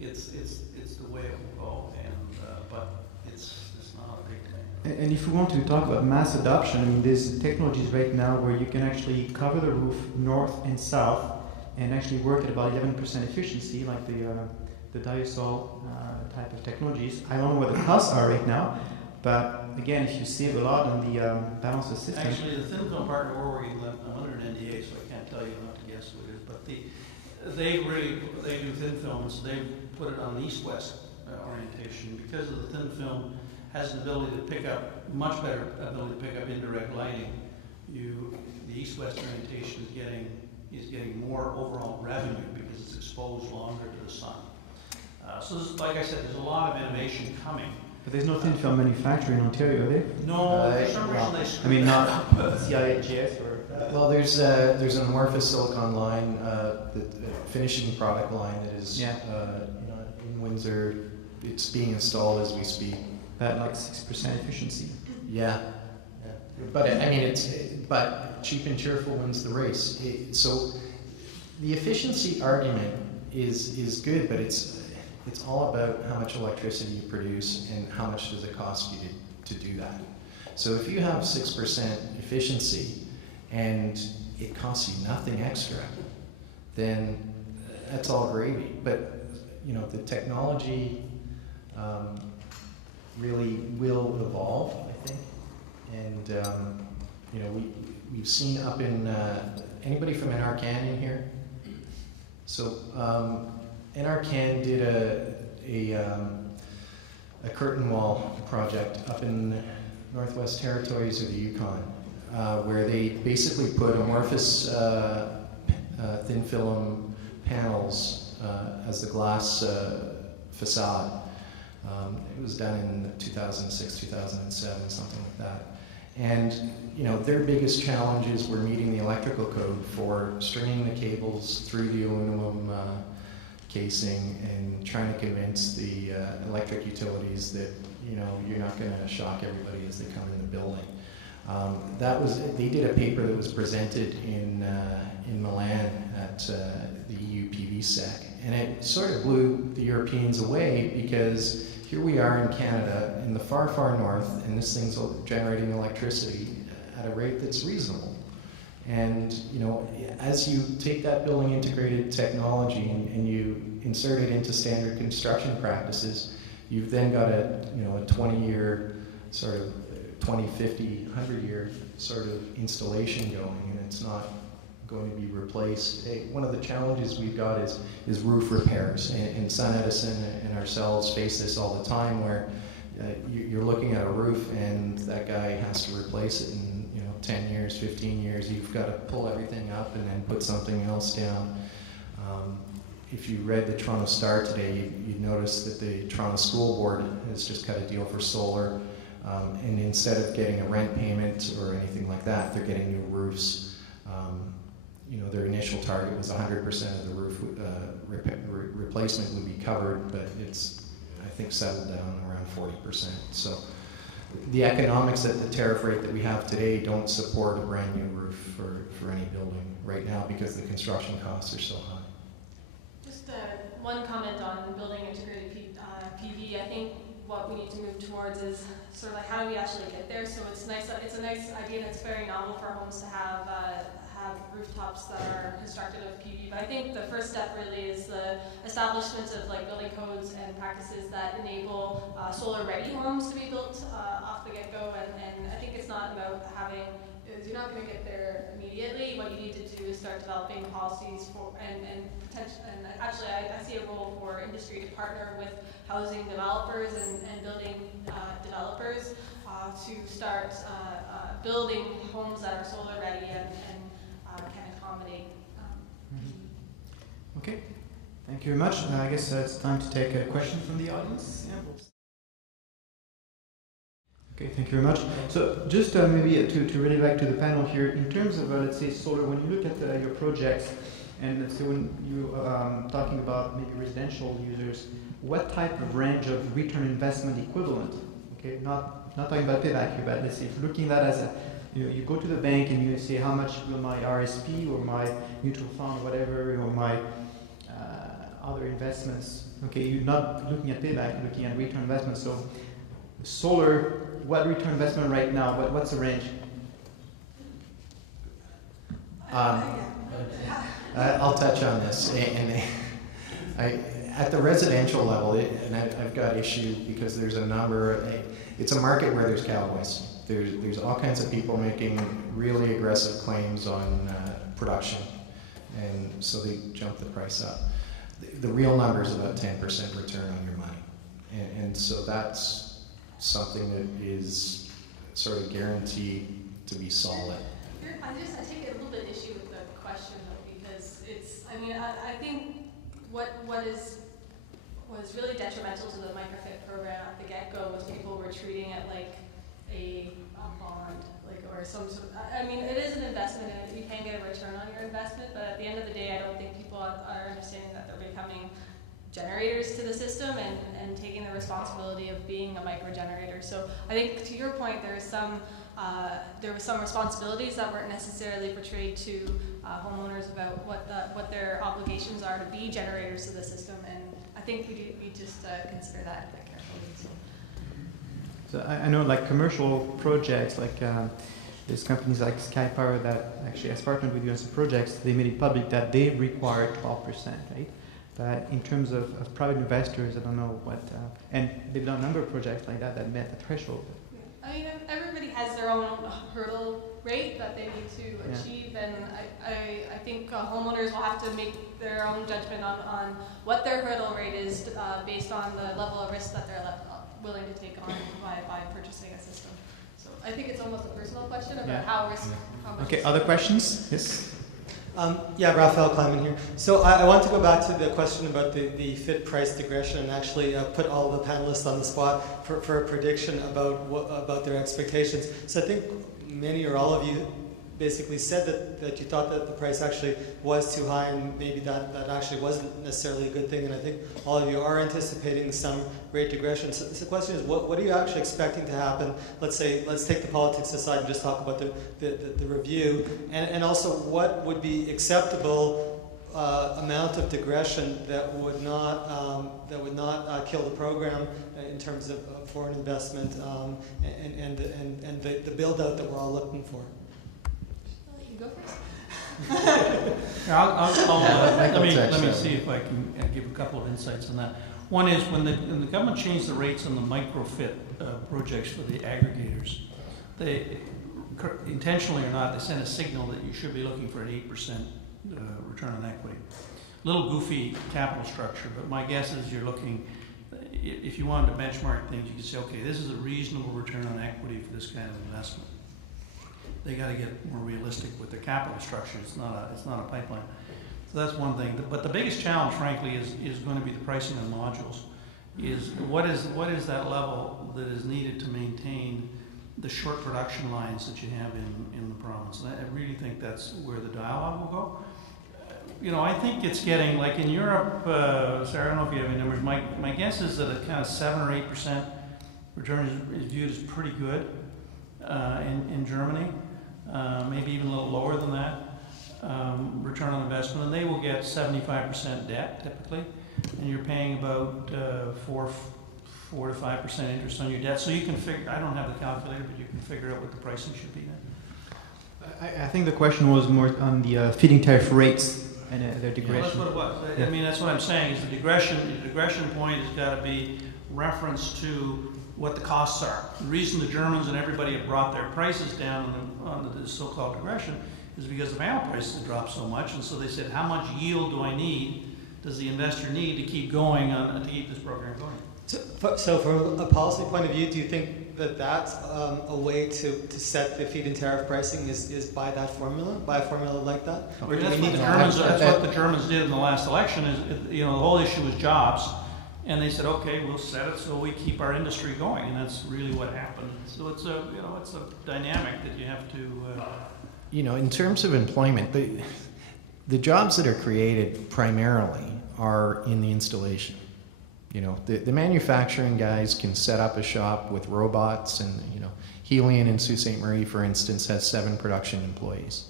it's the way it will go, but it's not a big thing. And if we want to talk about mass adoption, I mean, there's technologies right now where you can actually cover the roof north and south and actually work at about 11% efficiency, like the diasol type of technologies. I don't know what the costs are right now, but again, if you save a lot on the balance of system. Actually, the thin film partner we're working with, I'm under an NDA, so I can't tell you, not to guess what it is, but they do thin film, so they've put it on the east-west orientation because of the thin film has an ability to pick up, much better ability to pick up indirect lighting. The east-west orientation is getting more overall revenue because it's exposed longer to the sun. So this, like I said, there's a lot of innovation coming. But there's no thin film manufacturer in Ontario, are there? No, for some reason they screwed I mean, not up. CIGS or... Well, there's an amorphous silicon line, the finishing product line that is in Windsor. It's being installed as we speak. At like 6% efficiency. Yeah. But I mean, but cheap and cheerful wins the race. So the efficiency argument is good, but it's all about how much electricity you produce and how much does it cost you to do that. So if you have 6% efficiency and it costs you nothing extra, then that's all gravy. But you know, the technology really will evolve, I think. And you know, we've seen up in anybody from NRCan in here? So NRCan did a curtain wall project up in Northwest Territories or the Yukon, where they basically put amorphous thin film panels as the glass facade. It was done in 2006, 2007, something like that. And you know, their biggest challenges were meeting the electrical code for stringing the cables through the aluminum casing and trying to convince the electric utilities that, you know, you're not going to shock everybody as they come in the building. They did a paper that was presented in Milan at the EU PVSEC, and it sort of blew the Europeans away because here we are in Canada in the far, far north, and this thing's generating electricity at a rate that's reasonable. And you know, as you take that building integrated technology and you insert it into standard construction practices, you've then got a 20-year sort of 20, 50, 100-year sort of installation going, and it's not going to be replaced. One of the challenges we've got is roof repairs, and SunEdison and ourselves face this all the time, where you're looking at a roof and that guy has to replace it in 10 years, 15 years. You've got to pull everything up and then put something else down. If you read the Toronto Star today, you'd notice that the Toronto School Board has just cut a deal for solar, and instead of getting a rent payment or anything like that, they're getting new roofs. Their initial target was 100% of the roof replacement would be covered, but it's, I think, settled down around 40%. So the economics at the tariff rate that we have today don't support a brand new roof for any building right now because the construction costs are so high. Just one comment on building integrated PV. I think what we need to move towards is sort of like how do we actually get there. So it's nice. It's a nice idea, and it's very novel for homes to have have rooftops that are constructed of PV. But I think the first step really is the establishment of like building codes and practices that enable solar-ready homes to be built off the get-go. And I think it's not about having, you're not going to get there immediately. What you need to do is start developing policies for and potential. And actually, I see a role for industry to partner with housing developers and building developers to start building homes that are solar ready and can accommodate. Okay, thank you very much. I guess it's time to take a question from the audience. Yeah. Okay, thank you very much. So just maybe to relay back to the panel here, in terms of, let's say, solar, when you look at your projects, and let's say when you're talking about maybe residential users, what type of range of return investment equivalent? Okay, not talking about payback here, but let's say if you're looking at that as a, you go to the bank and you say how much will my RSP or my mutual fund or whatever, or my other investments, okay, you're not looking at payback, you're looking at return investment. So solar, what return investment right now, what's the range? I'll touch on this. At the residential level, and I've got issue because there's a number, it's a market where there's cowboys. There's all kinds of people making really aggressive claims on production, and so they jump the price up. The real number is about 10% return on your money, and so that's something that is sort of guaranteed to be solid. I take a little bit issue with the question though, because it's, I mean, I think what is really detrimental to the microfit program at the get-go was people were treating it like a bond, like, or some sort of, I mean, it is an investment and you can get a return on your investment, but at the end of the day, I don't think people are understanding that they're becoming generators to the system and taking the responsibility of being a micro generator. So I think to your point, there was some responsibilities that weren't necessarily portrayed to homeowners about what their obligations are to be generators to the system, and I think we just consider that a bit carefully. So I know like commercial projects, like there's companies like Sky Power that actually has partnered with you on some projects. They made it public that they require 12%, right? But in terms of private investors, I don't know what, and they've done a number of projects like that met the threshold. Yeah. I mean, everybody has their own hurdle rate that they need to achieve, and I think homeowners will have to make their own judgment on what their hurdle rate is based on the level of risk that they're willing to take on by purchasing a system. So I think it's almost a personal question about how much. Okay, other questions? Yes. Yeah, Raphael Kleiman here. So I want to go back to the question about the fit price digression and actually put all the panelists on the spot for a prediction about their expectations. So I think many or all of you basically said that you thought that the price actually was too high, and maybe that actually wasn't necessarily a good thing, and I think all of you are anticipating some rate digression. So the question is, what are you actually expecting to happen? Let's take the politics aside and just talk about the review, and also what would be acceptable amount of digression that would not kill the program in terms of foreign investment and the build out that we're all looking for. Go first. Let me see if I can give a couple of insights on that. One is when the government changed the rates on the microfit projects for the aggregators, they intentionally or not, they sent a signal that you should be looking for an 8% return on equity. A little goofy capital structure, but my guess is you're looking, if you wanted to benchmark things, you could say, okay, this is a reasonable return on equity for this kind of investment. They got to get more realistic with their capital structure. It's not a pipeline. So that's one thing. But the biggest challenge, frankly, is going to be the pricing of modules. Is what is that level that is needed to maintain the short production lines that you have in the province? And I really think that's where the dialogue will go. I think it's getting, like in Europe, Sarah, I don't know if you have any numbers. My guess is that a kind of 7 or 8% return is viewed as pretty good in Germany. Maybe even a little lower than that return on investment, and they will get 75% debt typically, and you're paying about 4 to 5% interest on your debt. So you can figure. I don't have the calculator, but you can figure out what the pricing should be then. I think the question was more on the feed-in tariff rates and their Yeah, digression. that's what it was. I mean, that's what I'm saying, is the digression point has got to be reference to what the costs are. The reason the Germans and everybody have brought their prices down on the so-called digression is because the panel prices have dropped so much, and so they said, how much yield do I need, does the investor need to keep going to keep this program going? So from a policy point of view, do you think that that's a way to set the feed-in tariff pricing is by that formula, by a formula like that? Or do we need That's what the Germans did in the last election. Is the whole issue was jobs, and they said, okay, we'll set it so we keep our industry going, and that's really what happened. So it's a dynamic that you have to. In terms of employment, the jobs that are created primarily are in the installation. The manufacturing guys can set up a shop with robots, and Helion in Sault Ste. Marie, for instance, has 7 production employees.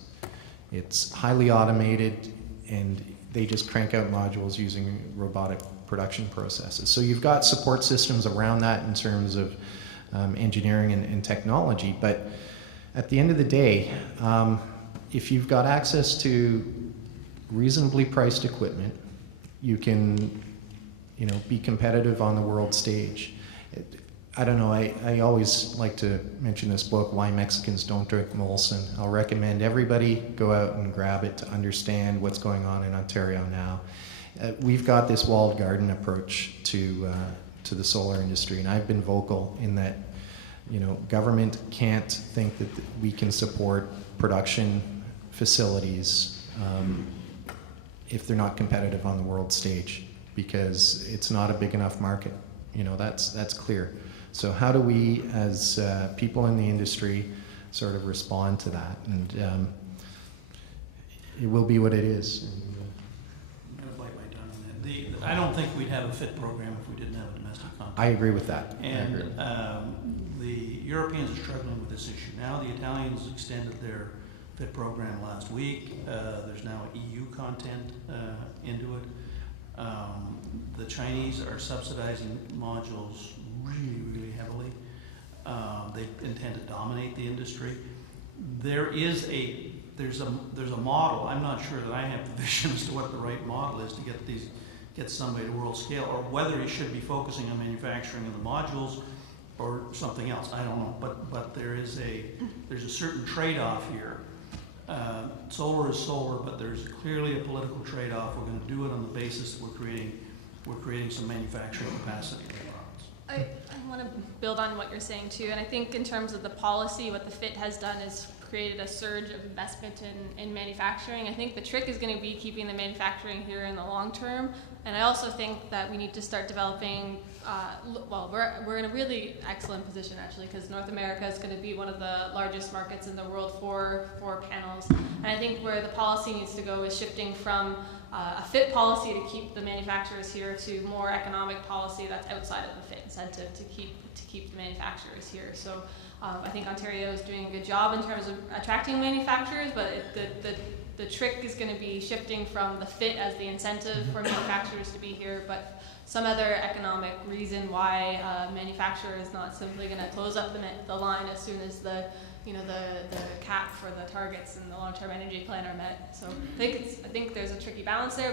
It's highly automated, and they just crank out modules using robotic production processes. So you've got support systems around that in terms of engineering and technology, but at the end of the day, if you've got access to reasonably priced equipment, you can be competitive on the world stage. I don't know, I always like to mention this book, Why Mexicans Don't Drink Molson. I'll recommend everybody go out and grab it to understand what's going on in Ontario now. We've got this walled garden approach to the solar industry, and I've been vocal in that government can't think that we can support production facilities if they're not competitive on the world stage, because it's not a big enough market. That's clear. So how do we, as people in the industry, sort of respond to that? And it will be what it is. I'm going to bite my tongue on that. I don't think we'd have a FIT program if we didn't have a domestic content. I agree with that. And the Europeans are struggling with this issue now. The Italians extended their FIT program last week. There's now EU content into it. The Chinese are subsidizing modules really, really heavily. They intend to dominate the industry. There's a model. I'm not sure that I have the vision as to what the right model is to get somebody to world scale, or whether it should be focusing on manufacturing of the modules or something else. I don't know. But there's a certain trade-off here. Solar is solar, but there's clearly a political trade-off. We're going to do it on the basis that we're creating some manufacturing capacity. I want to build on what you're saying too, and I think in terms of the policy, what the FIT has done is created a surge of investment in manufacturing. I think the trick is going to be keeping the manufacturing here in the long term, and I also think that we need to start developing, we're in a really excellent position actually, because North America is going to be one of the largest markets in the world for panels, and I think where the policy needs to go is shifting from a FIT policy to keep the manufacturers here to more economic policy that's outside of the FIT incentive to keep the manufacturers here. So I think Ontario is doing a good job in terms of attracting manufacturers, but the trick is going to be shifting from the FIT as the incentive for manufacturers to be here, but some other economic reason why a manufacturer is not simply going to close up the line as soon as the cap for the targets in the long-term energy plan are met. So I think there's a tricky balance there,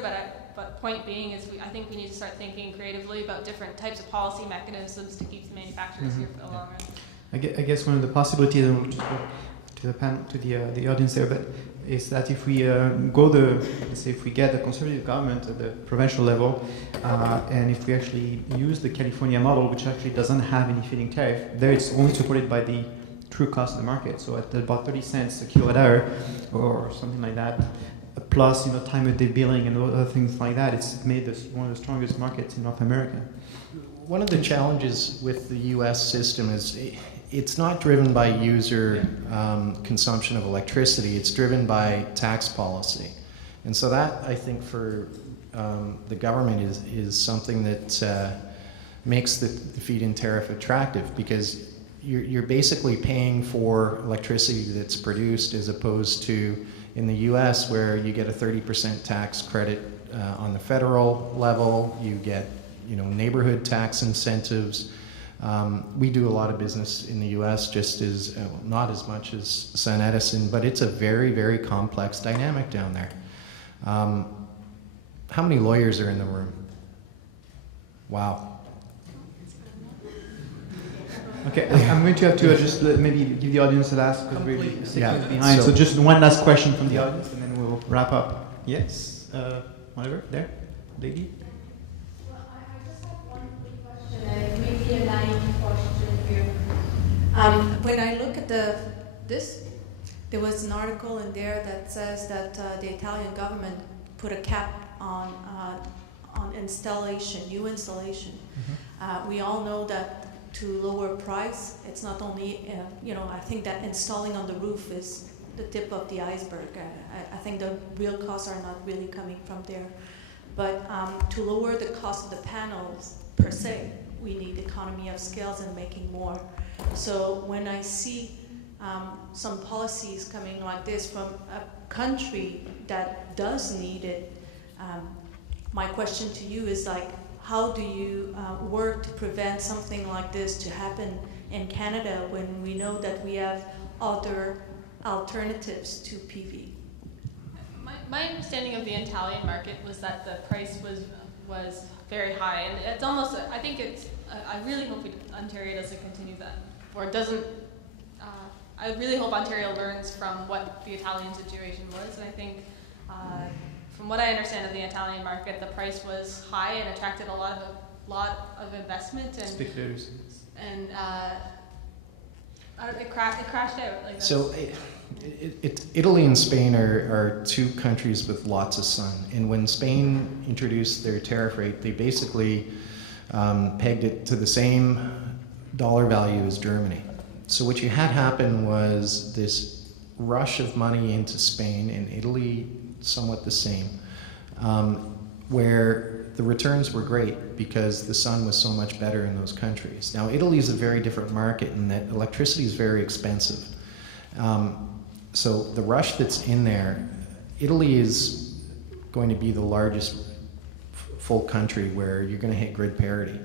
but point being is I think we need to start thinking creatively about different types of policy mechanisms to keep the manufacturers here for the long run. I guess one of the possibilities, and we'll just go to the panel, to the audience there, but is that if we if we get a conservative government at the provincial level, and if we actually use the California model, which actually doesn't have any feed-in tariff, there it's only supported by the true cost of the market. So at about 30 cents a kilowatt hour, or something like that, plus time of day billing and other things like that, it's made this one of the strongest markets in North America. One of the challenges with the U.S. system is it's not driven by user consumption of electricity, it's driven by tax policy. And so that, I think, for the government is something that makes the feed-in tariff attractive, because you're basically paying for electricity that's produced, as opposed to in the U.S. where you get a 30% tax credit on the federal level, you get neighborhood tax incentives. We do a lot of business in the U.S., just as not as much as SunEdison, but it's a very, very complex dynamic down there. How many lawyers are in the room? Wow. Okay, I'm going to have to just maybe give the audience a last, because we're behind. So- So just one last question from the audience, and then we'll wrap up. Yes, whatever, there, lady. Well, I just have one quick question, and it may be a naive question here. When I look at this, there was an article in there that says that the Italian government put a cap on installation, new installation. We all know that to lower price, it's not only, I think that installing on the roof is the tip of the iceberg. I think the real costs are not really coming from there. But to lower the cost of the panels per se, we need economy of scales and making more. So when I see some policies coming like this from a country that does need it, my question to you is like, how do you work to prevent something like this to happen in Canada when we know that we have other alternatives to PV? My understanding of the Italian market was that the price was very high, and it's almost, I think it's, I really hope Ontario doesn't continue that, or doesn't, I really hope Ontario learns from what the Italian situation was, and I think from what I understand of the Italian market, the price was high and attracted a lot of investment, and Speculators. And it crashed out. Like So Italy and Spain are two countries with lots of sun. And when Spain introduced their tariff rate, they basically pegged it to the same dollar value as Germany. So what you had happen was this rush of money into Spain, and Italy somewhat the same, where the returns were great because the sun was so much better in those countries. Now, Italy is a very different market in that electricity is very expensive. So the rush that's in there, Italy is going to be the largest full country where you're going to hit grid parity.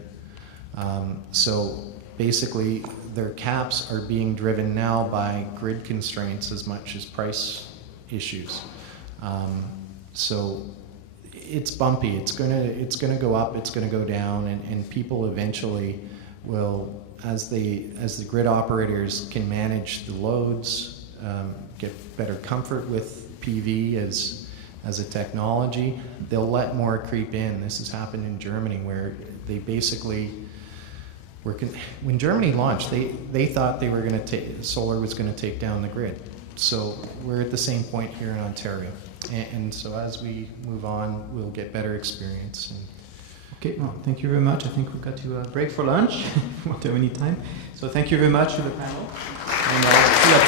So basically, their caps are being driven now by grid constraints as much as price issues. So it's bumpy. It's gonna go up. It's gonna go down, and people eventually will, as the grid operators can manage the loads, get better comfort with PV as a technology, they'll let more creep in. This has happened in Germany, where they basically when Germany launched, they thought they were going to solar was going to take down the grid. So we're at the same point here in Ontario. And so as we move on, we'll get better experience. Okay, well, thank you very much. I think we've got to break for lunch if we don't have any time. So thank you very much to the panel. And see you at